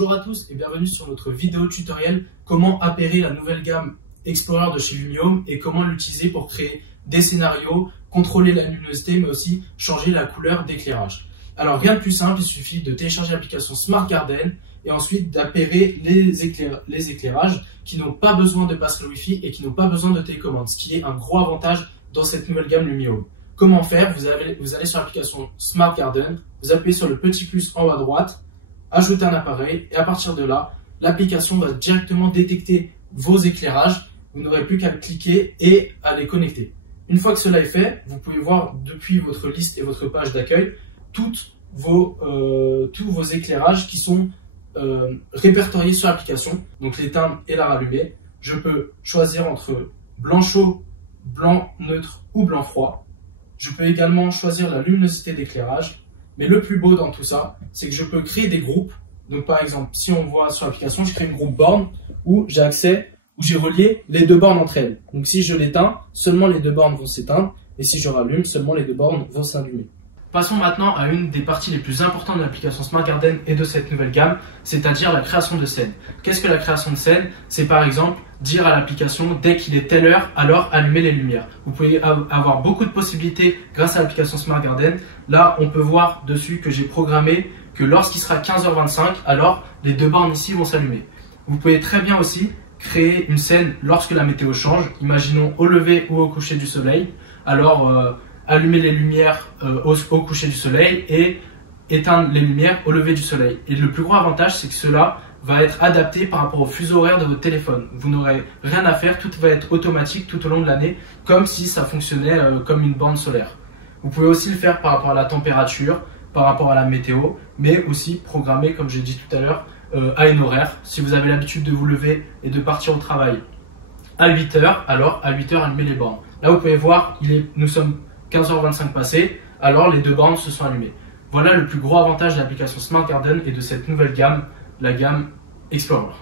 Bonjour à tous et bienvenue sur notre vidéo tutoriel comment appairer la nouvelle gamme Explorer de chez Lumiome et comment l'utiliser pour créer des scénarios, contrôler la luminosité mais aussi changer la couleur d'éclairage. Alors rien de plus simple, il suffit de télécharger l'application Smart Garden et ensuite d'appairer les éclairages qui n'ont pas besoin de passerelle Wi-Fi et qui n'ont pas besoin de télécommande, ce qui est un gros avantage dans cette nouvelle gamme Lumiome. Comment faire? Vous allez sur l'application Smart Garden, vous appuyez sur le petit plus en haut à droite, ajouter un appareil et à partir de là, l'application va directement détecter vos éclairages. Vous n'aurez plus qu'à cliquer et à les connecter. Une fois que cela est fait, vous pouvez voir depuis votre liste et votre page d'accueil tous vos éclairages qui sont répertoriés sur l'application. Donc l'éteindre et la rallumer. Je peux choisir entre blanc chaud, blanc neutre ou blanc froid. Je peux également choisir la luminosité d'éclairage. Mais le plus beau dans tout ça, c'est que je peux créer des groupes. Donc par exemple, si on voit sur l'application, je crée une groupe borne où j'ai accès, où j'ai relié les deux bornes entre elles. Donc si je l'éteins, seulement les deux bornes vont s'éteindre. Et si je rallume, seulement les deux bornes vont s'allumer. Passons maintenant à une des parties les plus importantes de l'application Smart Garden et de cette nouvelle gamme, c'est-à-dire la création de scènes. Qu'est-ce que la création de scènes? C'est par exemple dire à l'application dès qu'il est telle heure, alors allumez les lumières. Vous pouvez avoir beaucoup de possibilités grâce à l'application Smart Garden. Là, on peut voir dessus que j'ai programmé que lorsqu'il sera 15h25, alors les deux bornes ici vont s'allumer. Vous pouvez très bien aussi créer une scène lorsque la météo change, imaginons au lever ou au coucher du soleil. Alors, allumer les lumières au coucher du soleil et éteindre les lumières au lever du soleil. Et le plus gros avantage, c'est que cela va être adapté par rapport au fuseau horaire de votre téléphone. Vous n'aurez rien à faire, tout va être automatique tout au long de l'année, comme si ça fonctionnait comme une borne solaire. Vous pouvez aussi le faire par rapport à la température, par rapport à la météo, mais aussi programmer, comme j'ai dit tout à l'heure, à une horaire. Si vous avez l'habitude de vous lever et de partir au travail à 8h, alors à 8h, allumez les bornes. Là, vous pouvez voir, nous sommes 15h25 passées, alors les deux bornes se sont allumées. Voilà le plus gros avantage de l'application Smart Garden et de cette nouvelle gamme, la gamme Explorer.